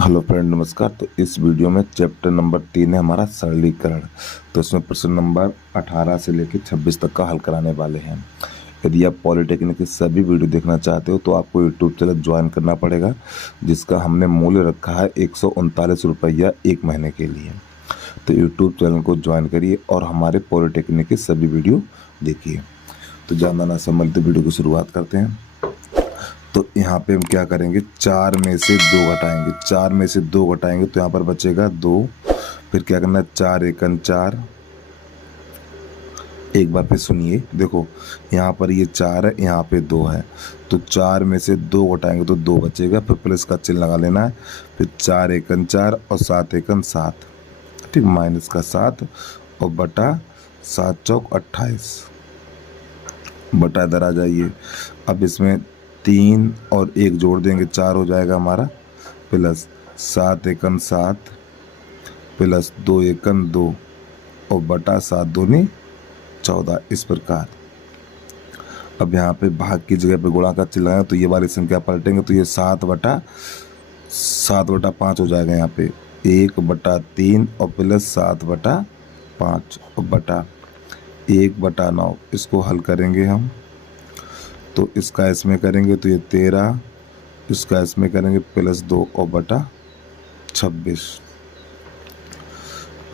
Hello friend, नमस्कार। तो इस वीडियो में चैप्टर नंबर 3 है हमारा सरलीकरण। तो इसमें प्रश्न नंबर 18 से लेकर 26 तक का हल कराने वाले हैं। यदि आप पॉलिटेक्निक की सभी वीडियो देखना चाहते हो तो आपको यूट्यूब चैनल ज्वाइन करना पड़ेगा, जिसका हमने मूल्य रखा है 139 रुपया 1 महीने के लिए। तो यूट्यूब चैनल को ज्वाइन करिए और हमारे पॉलिटेक्निक की सभी वीडियो देखिए। तो ज़्यादा ना समझते वीडियो की शुरुआत करते हैं। तो यहाँ पे हम क्या करेंगे, 4 में से 2 घटाएंगे। 4 में से 2 घटाएंगे तो यहाँ पर बचेगा 2। फिर क्या करना है, 4 एकन 4। एक बार फिर सुनिए, देखो यहाँ पर ये 4 है, यहाँ पे 2 है। तो 4 में से 2 घटाएंगे तो 2 बचेगा। फिर प्लस का चिन्ह लगा लेना है। फिर 4 एकन 4 और 7 एकन 7, ठीक, माइनस का 7 और बटा 7 चौक 28 बटा। इधर आ जाइए। अब इसमें 3 और 1 जोड़ देंगे, 4 हो जाएगा हमारा। प्लस 7 एकन 7 प्लस 2 एकन 2 और बटा 7 दूनी 14। इस प्रकार अब यहाँ पे भाग की जगह पे गुणा का चिन्ह लगाएं तो ये वाली संख्या पलटेंगे तो ये 7/5 हो जाएगा। यहाँ पे 1/3 और प्लस 7/5 और बटा 1/9। इसको हल करेंगे हम तो इसका इसमें करेंगे तो ये 13, इसका इसमें करेंगे प्लस 2 और बटा 26।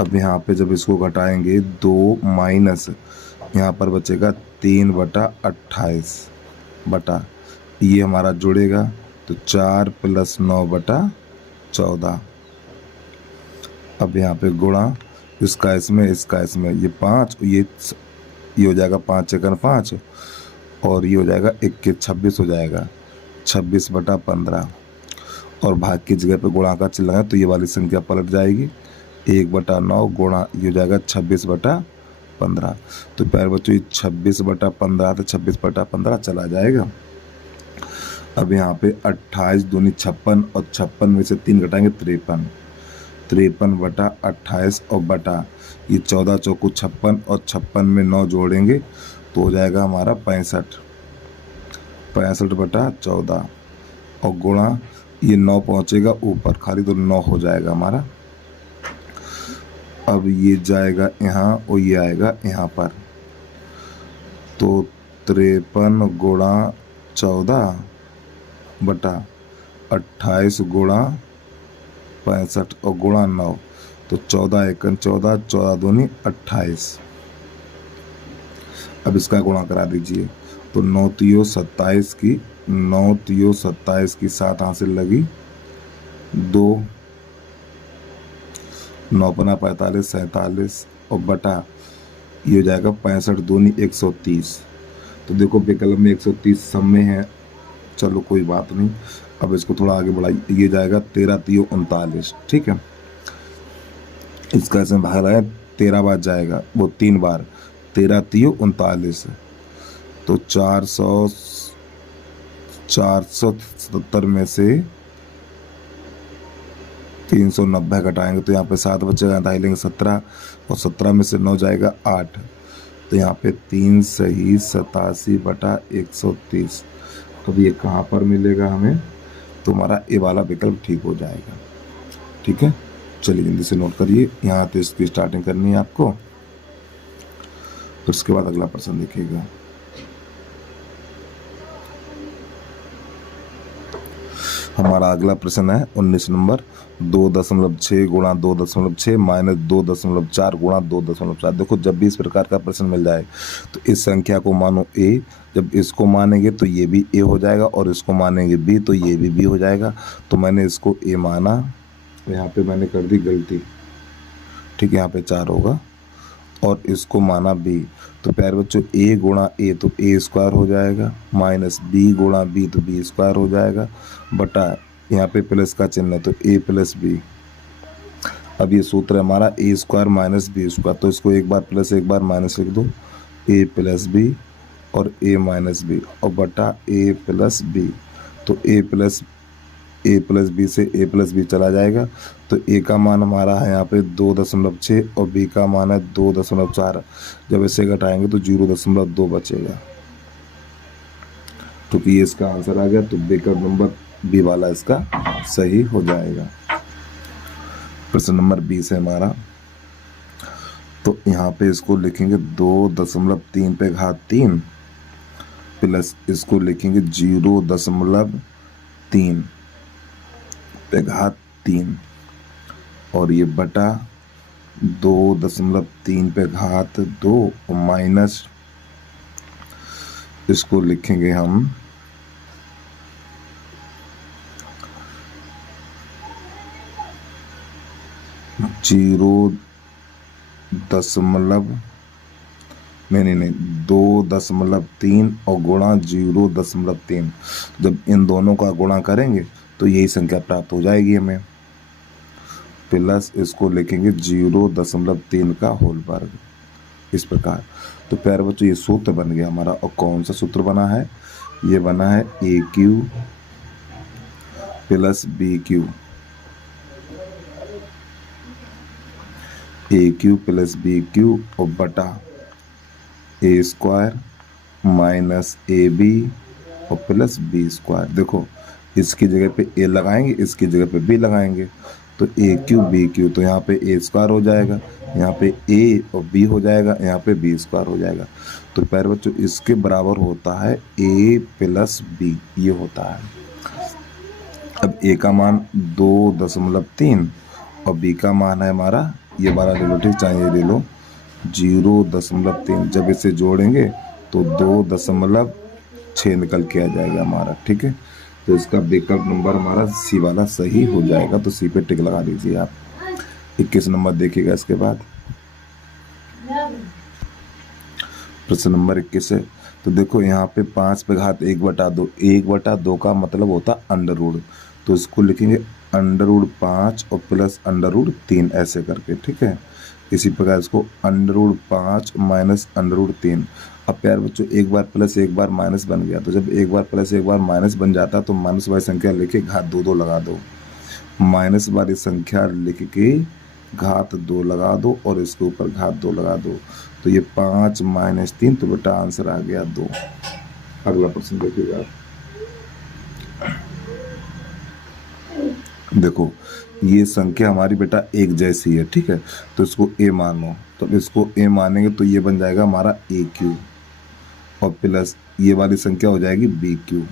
अब यहाँ पे जब इसको घटाएंगे 2 माइनस यहाँ पर बचेगा 3/28 बटा, ये हमारा जुड़ेगा तो 4 + 9/14। अब यहाँ पे गुणा, इसका इसमें ये 5, ये हो जाएगा 5 एकन 5 और ये हो जाएगा 26 हो जाएगा 26/15। और भाग की जगह पे गुणा का चिन्ह लगाएं तो ये वाली संख्या पलट जाएगी। 1/9 गुणा ये हो जाएगा 26/15। तो प्यारे बच्चों ये 26/15 तो 26/15 चला जाएगा। अब यहाँ पे 28 दूनी 56 और 56 में से 3 घटाएंगे 53। 53/28 और बटा ये 14 चौको 56 और 56 में 9 जोड़ेंगे तो हो जाएगा हमारा 65। 65/14 और गुणा ये 9 पहुँचेगा ऊपर, खाली तो 9 हो जाएगा हमारा। अब ये जाएगा यहाँ और ये आएगा यहाँ पर, तो 53 गुणा 14 बटा 28 गुणा 65 और गुणा 9 तो 14 एकन 14, 14 दूनी 28। अब इसका गुणा करा दीजिए तो 9 तियो 27 की 7 हासिल लगी 2, 9 पना 45 47 और बटा ये हो जाएगा 65 दूनी 130। तो देखो विकल्प में 130 सब में है, चलो कोई बात नहीं। अब इसको थोड़ा आगे बढ़ाइए, ये जाएगा 13 तियो 39, ठीक है। इसका इसमें भाग लगाए 13 बार जाएगा, वो 3 बार, 13 तियो 39 तो 477 में से 390 घटाएंगे तो यहाँ पे 7 बचेगा, ढाई लेंगे 17 और 17 में से 9 जाएगा 8 तो यहाँ पे 3 सही 87/130। अब ये कहाँ पर मिलेगा हमें, तो हमारा ए वाला विकल्प ठीक हो जाएगा। ठीक है, चलिए जल्दी से नोट करिए। यहाँ तो इसकी स्टार्टिंग करनी है आपको, उसके बाद अगला प्रश्न देखिएगा। हमारा अगला प्रश्न है 19 नंबर, 2.6 गुणा 2.6 माइनस 2.4 गुणा 2.4। देखो जब भी इस प्रकार का प्रश्न मिल जाए तो इस संख्या को मानो ए, जब इसको मानेंगे तो ये भी ए हो जाएगा और इसको मानेंगे बी तो ये भी बी हो जाएगा। तो मैंने इसको ए माना, यहाँ पे मैंने कर दी गलती, ठीक है, यहाँ पे 4 होगा और इसको माना बी। तो प्यारे बच्चों ए गुणा ए तो ए स्क्वायर हो जाएगा, माइनस बी गुणा बी तो बी स्क्वायर हो जाएगा, बटा यहाँ पे प्लस का चिन्ह है तो ए प्लस बी। अब ये सूत्र है हमारा ए स्क्वायर माइनस बी स्क्वायर, तो इसको एक बार प्लस एक बार माइनस लिख दो, ए प्लस बी और ए माइनस बी और बटा ए प्लस बी। तो ए प्लस बी से ए प्लस बी चला जाएगा। तो ए का मान हमारा है यहाँ पे 2.6 और बी का मान है 2.4। जब इसे घटाएंगे तो 0.2 बचेगा, तो ये इसका आंसर आ गया। तो विकल्प नंबर बी वाला इसका सही हो जाएगा। प्रश्न नंबर 20 है हमारा। तो यहाँ पे इसको लिखेंगे 2.3 पे घात 3 प्लस इसको लिखेंगे 0.3 पे घात 3 और ये बटा 2.3 पे घात 2 और माइनस इसको लिखेंगे हम 2.3 और गुणा 0.3। जब इन दोनों का गुणा करेंगे तो यही संख्या प्राप्त हो जाएगी हमें, प्लस इसको लिखेंगे 0.3 का होल वर्ग, इस प्रकार। तो प्यारे बच्चों ये सूत्र बन गया हमारा। और कौन सा सूत्र बना है? ये बना है ए क्यू प्लस बी क्यू, ए क्यू प्लस बी क्यू और बटा ए स्क्वायर माइनस ए बी और प्लस बी स्क्वायर। देखो इसकी जगह पे ए लगाएंगे, इसकी जगह पे बी लगाएंगे, तो ए क्यू बी क्यू, तो यहाँ पे ए स्क्वायर हो जाएगा, यहाँ पे ए और बी हो जाएगा, यहाँ पे बी स्क्वायर हो जाएगा। तो प्यारे बच्चों इसके बराबर होता है ए प्लस बी, ये होता है। अब ए का मान 2.3 और बी का मान है हमारा, ये वाला ले लो, ठीक, चाहे ये ले लो 0.3। जब इसे जोड़ेंगे तो 2.6 निकल के आ जाएगा हमारा, ठीक है। तो इसका विकल्प नंबर हमारा सी वाला सही हो जाएगा। तो सी पे टिक लगा दीजिए आप। 21 नंबर देखिएगा इसके बाद। प्रश्न नंबर 21 है। तो देखो यहाँ पे 5 पे घात 1/2, 1/2 का मतलब होता अंडर रूट, तो इसको लिखेंगे √5 और प्लस √3 ऐसे करके, ठीक है। इसी प्रकार इसको √5 माइनस √3। अब प्यार बच्चों एक बार प्लस एक बार माइनस बन गया, तो जब एक बार प्लस एक बार माइनस बन जाता तो माइनस वाली संख्या लेके घात 2 लगा दो, माइनस वाली संख्या लिख के घात 2 लगा दो और इसके ऊपर घात 2 लगा दो। तो ये 5 माइनस 3, तो बेटा आंसर आ गया 2। अगला प्रश्न देखिएगा। देखो ये संख्या हमारी बेटा एक जैसी है, ठीक है, तो इसको ए मानो। तो इसको ए मानेंगे तो ये बन जाएगा हमारा ए क्यू और प्लस ये वाली संख्या हो जाएगी बी क्यू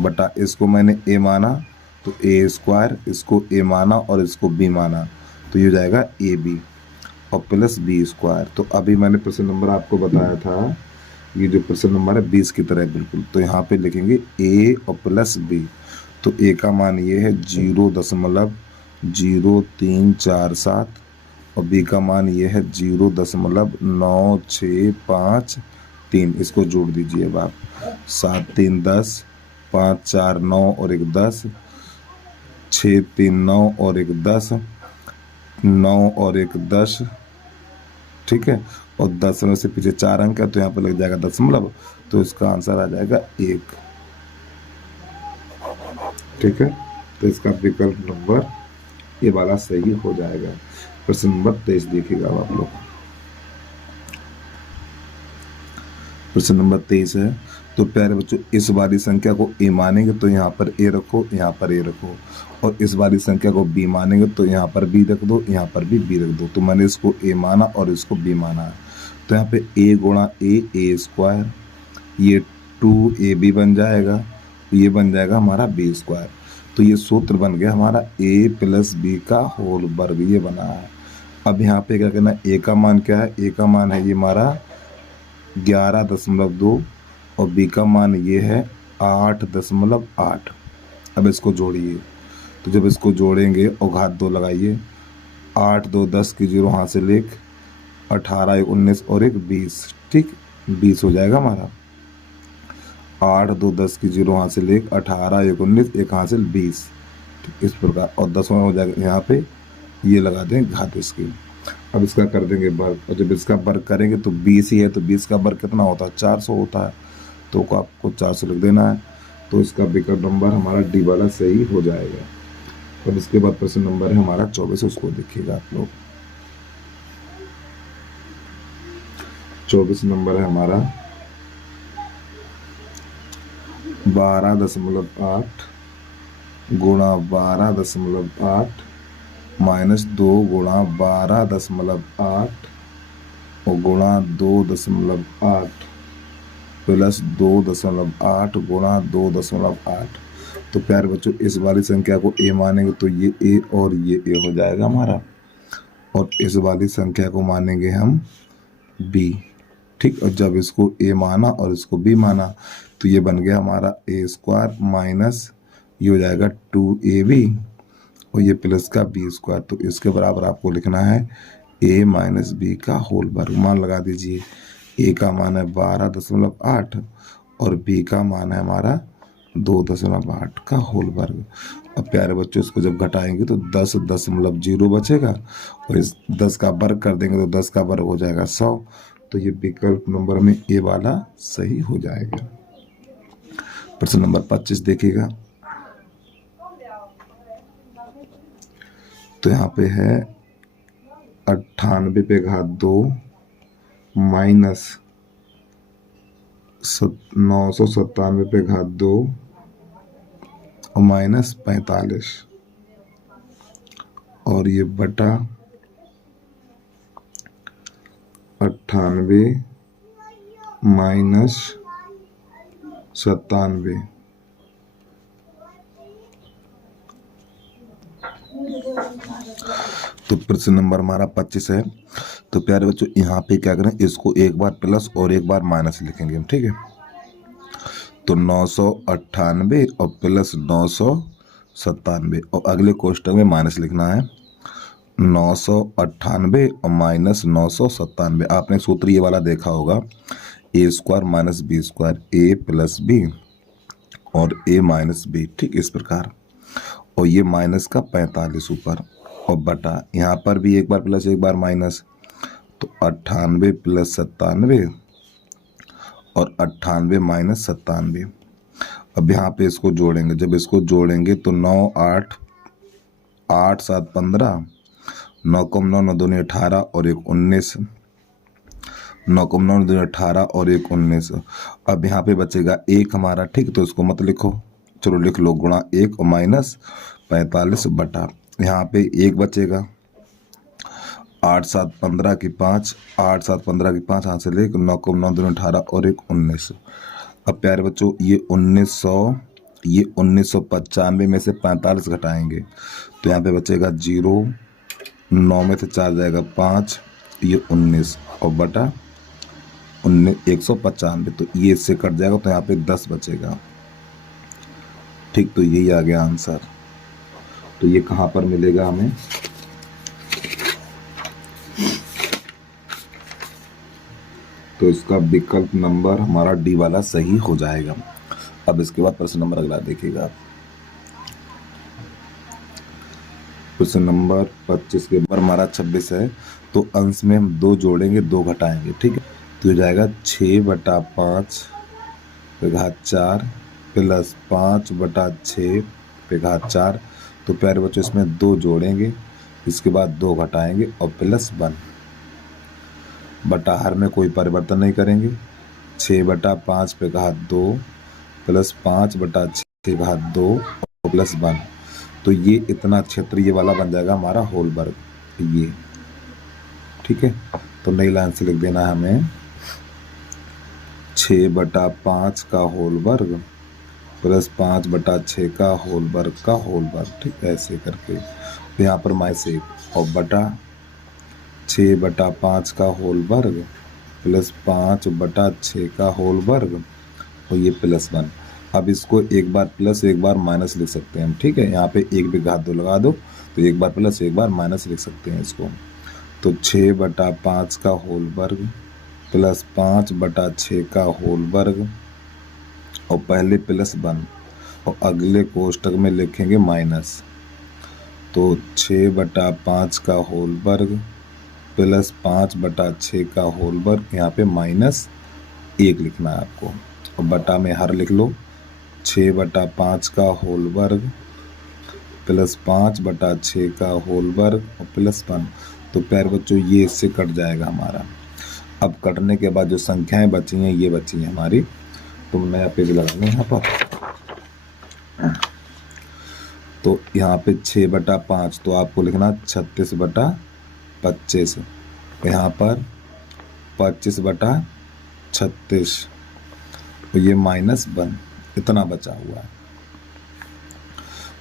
बटा इसको मैंने ए माना तो ए स्क्वायर, इसको ए माना और इसको बी माना तो ये हो जाएगा ए बी और प्लस बी स्क्वायर। तो अभी मैंने प्रश्न नंबर आपको बताया था, ये जो प्रश्न नंबर है 20 की तरह बिल्कुल। तो यहाँ पे लिखेंगे ए और प्लस बी। तो ए का मान ये है 0.0347 और बी का मान ये है 0.9653। इसको जोड़ दीजिए अब आप, 7 3 10, 5 4 9 और 1 10, 6 3 9 और 1 10, 9 और 1 10, ठीक है। और दशमलव से पीछे 4 अंक है तो यहाँ पर लग जाएगा दशमलव, तो इसका आंसर आ जाएगा 1, ठीक है। तो इसका विकल्प नंबर ये वाला सही हो जाएगा। प्रश्न नंबर 23 देखिएगा आप लोग। प्रश्न नंबर 23 है। तो प्यारे बच्चों इस वाली संख्या को ए मानेंगे तो यहाँ पर ए रखो, यहाँ पर ए रखो, और इस वाली संख्या को बी मानेंगे तो यहाँ पर बी रख दो, यहाँ पर भी बी रख दो। तो मैंने इसको ए माना और इसको बी माना है, तो यहाँ पे ए गुणा ए स्क्वायर, ये 2ab बन जाएगा, ये बन जाएगा हमारा बी स्क्वायर। तो ये सूत्र बन गया हमारा ए प्लस बी का होल वर्ग, ये बना है। अब यहाँ पे क्या करना है, ए का मान क्या है, ए का मान है ये हमारा 11.2 और बी का मान ये है 8.8। अब इसको जोड़िए, तो जब इसको जोड़ेंगे और घात 2 लगाइए, 8 2 10 की 0 हासिल 1, 18 1 19 और 1 20, ठीक, 20 हो जाएगा हमारा। 8 2 10 की 0 हासिल 1, 18 1 19 1 हासिल 20, इस प्रकार। और 10 हो जाएगा, यहाँ पे ये लगा दें घात इसकी। अब इसका कर देंगे वर्ग, और जब इसका वर्ग करेंगे तो 20 ही है, तो 20 का वर्ग कितना होता है, 400 होता है, तो आपको 400 लिख देना है। तो इसका विकल्प नंबर हमारा डी वाला सही हो जाएगा। अब इसके बाद प्रश्न नंबर है हमारा 24, उसको देखिएगा आप लोग। 24 नंबर है हमारा 12.8 गुणा 12.8 -2 × 12.8 और गुणा 2.8 प्लस 2.8 गुणा 2.8। तो प्यारे बच्चों इस वाली संख्या को ए मानेंगे तो ये ए और ये ए हो जाएगा हमारा, और इस वाली संख्या को मानेंगे हम बी। ठीक, और जब इसको ए माना और इसको बी माना तो ये बन गया हमारा a² माइनस ये हो जाएगा 2ab और ये प्लस का b²। तो इसके बराबर आपको लिखना है a माइनस बी का होल वर्ग। मान लगा दीजिए, a का मान है 12.8 और b का मान है हमारा 2.8 का होल वर्ग। अब प्यारे बच्चों इसको जब घटाएंगे तो 10.0 बचेगा और इस 10 का वर्ग कर देंगे तो 10 का वर्ग हो जाएगा 100। तो ये विकल्प नंबर में ए वाला सही हो जाएगा। प्रश्न नंबर 25 देखिएगा। तो यहाँ पे है 98/2 माइनस 997/2 और माइनस 45 और ये बटा 98 माइनस 97। तो प्रश्न नंबर हमारा 25 है। तो प्यारे बच्चों यहाँ पे क्या करें, इसको एक बार प्लस और एक बार माइनस लिखेंगे हम, ठीक है। तो 998 और प्लस 997 और अगले कोष्टक में माइनस लिखना है 998 और माइनस 997। आपने सूत्र ये वाला देखा होगा, a² minus b², a plus b और a माइनस बी, ठीक इस प्रकार। और ये माइनस का 45 ऊपर और बटा यहाँ पर भी एक बार प्लस एक बार माइनस, तो 98 प्लस 97 और 98 माइनस 97। अब यहाँ पे इसको जोड़ेंगे, जब इसको जोड़ेंगे तो 9 8 8 7 15, 9 कम 9 9 दूनी 18 और 1 19, 9 कम 9 दूनी 18 और 1 19। अब यहाँ पे बचेगा एक हमारा, ठीक, तो इसको मत लिखो, चलो लिख लो गुणा 1 और माइनस 45 बटा यहाँ पे एक बचेगा 8 7 15 की 5, 8 7 15 की 5 यहाँ से ले 9 को 9 दूनी 18 और 1 19। अब प्यारे बच्चों ये 1995 में से 45 घटाएंगे तो यहाँ पे बचेगा 0, 9 में से 4 जाएगा 5, ये 19 और बटा 195। तो ये इससे कट जाएगा तो यहाँ पे 10 बचेगा, ठीक। तो यही आ गया आंसर। तो ये कहाँ पर मिलेगा हमें, तो इसका विकल्प नंबर हमारा डी वाला सही हो जाएगा। अब इसके बाद प्रश्न नंबर अगला देखिएगा। प्रश्न नंबर 25 के बाद हमारा 26 है। तो अंश में हम 2 जोड़ेंगे 2 घटाएंगे, ठीक है। तो हो जाएगा 6/5 पे घात 4 प्लस 5/6 पे घात 4। तो प्यारे बच्चों इसमें 2 जोड़ेंगे, इसके बाद 2 घटाएंगे और प्लस 1 बटा हर में कोई परिवर्तन नहीं करेंगे। 6/5 पे घात 2 प्लस 5/6 पे घात 2 और प्लस 1। तो ये इतना क्षेत्र ये वाला बन जाएगा हमारा होल वर्ग, ये ठीक है। तो नई लाइन से लिख देना है हमें 6/5 का होल वर्ग प्लस 5/6 का होल वर्ग का होल वर्ग, ठीक है, ऐसे करके। तो यहाँ पर -1 और बटा 6/5 का होल वर्ग प्लस 5/6 का होल वर्ग और ये प्लस 1। अब इसको एक बार प्लस एक बार माइनस लिख सकते हैं हम, ठीक है। यहाँ पे एक भी घात 2 लगा दो तो एक बार प्लस एक बार माइनस लिख सकते हैं इसको। तो 6/5 का होल वर्ग प्लस 5/6 का होल वर्ग और पहले प्लस 1 और अगले कोष्टक में लिखेंगे माइनस। तो 6/5 का होल वर्ग प्लस 5/6 का होल वर्ग, यहाँ पे -1 लिखना है आपको और बटा में हर लिख लो। 6/5 का होल वर्ग प्लस 5/6 का होल वर्ग और प्लस 1। तो प्यारे बच्चों ये इससे कट जाएगा हमारा। अब कटने के बाद जो संख्याएं बची हैं ये बची हैं हमारी। तो नया पेज लगाना यहाँ पर। तो यहाँ पे 6/5, तो आपको लिखना 36/25। यहाँ पर 25/36, तो ये -1 इतना बचा हुआ है।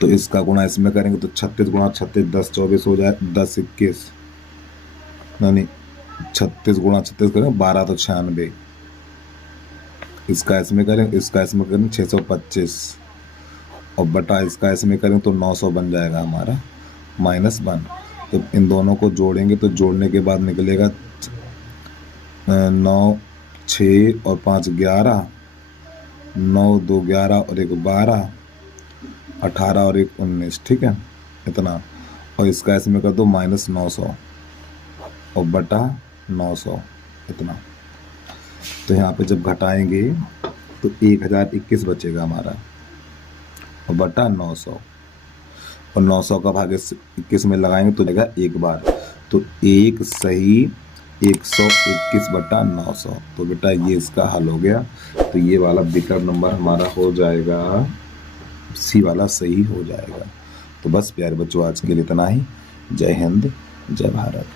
तो इसका गुणा इसमें करेंगे तो 36 × 36 10 24 हो जाए, 10 21 नहीं 36 × 36 करें 12 तो 96। इसका इसमें करें, इसका इसमें करें 625 और बटा इसका इसमें करें तो 900 बन जाएगा हमारा -1। तो इन दोनों को जोड़ेंगे तो जोड़ने के बाद निकलेगा 9 6 और 5 11, 9 2 11 और 1 12, 18 और 1 19, ठीक है इतना। और इसका इसमें कर दो -900 और बटा 900 इतना। तो यहाँ पे जब घटाएंगे तो 1021 बचेगा हमारा और बटा 900, और 900 का भाग 21 में लगाएंगे तो लगेगा एक बार, तो 1 सही 121/900। तो बेटा ये इसका हल हो गया। तो ये वाला विकल्प नंबर हमारा हो जाएगा, सी वाला सही हो जाएगा। तो बस प्यारे बच्चों आज के लिए इतना ही। जय हिंद, जय भारत।